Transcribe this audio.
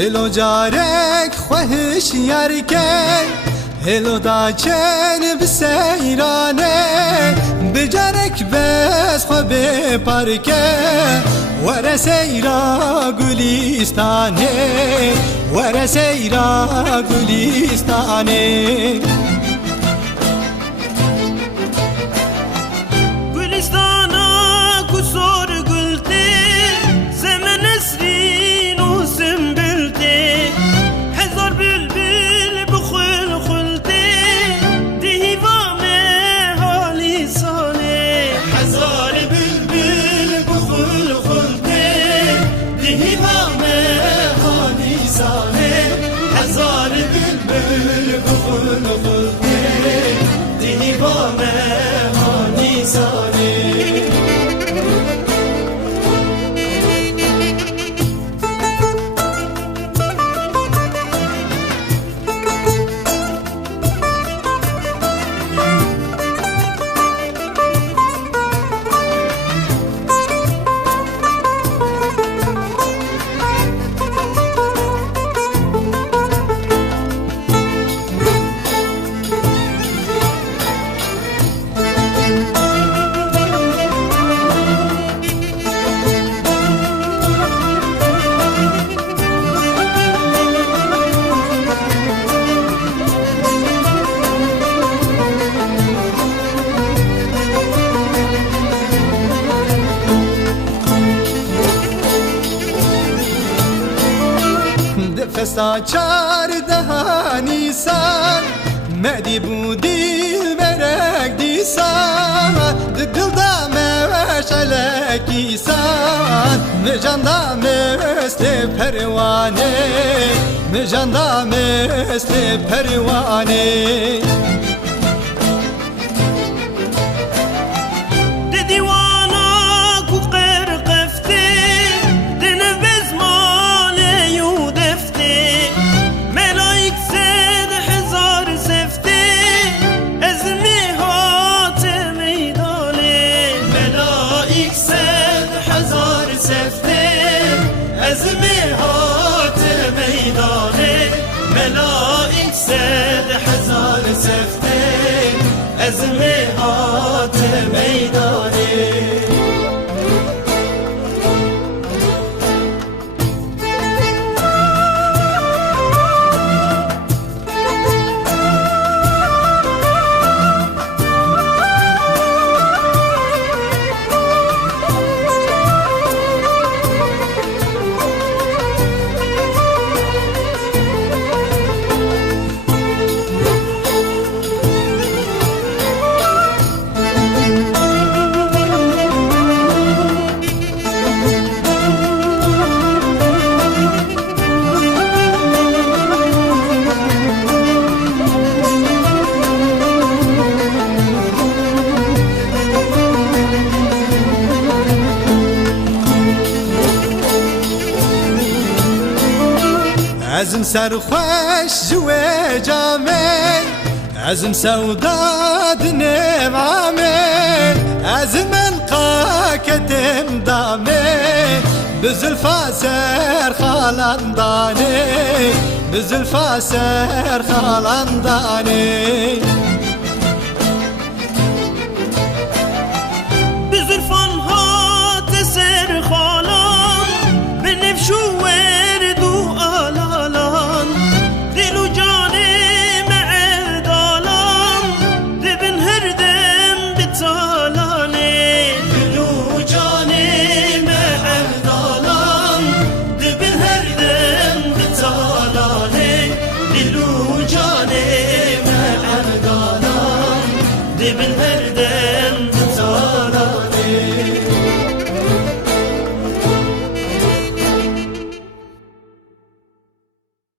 دلو جارک خوش یارکن هلو دا چن بسیرانه بجارک بس خو بپارکه ور سیرا گلیستانه ور سیرا گلیستانه فستا چارده نیسان مدی بودی برک دیسان دل دام مشلکی سان نجان دام است پروانه نجان دام است پروانه ملائك سد حزار سفتين أزمهات ميداني عزم سرخوش جوه جامي عزم سوداد نعمامي عزم القاك تمدامي بزلفا سر خالانداني بزلفا سر خالانداني بزلفان هات سر خالان بنفشو Dibin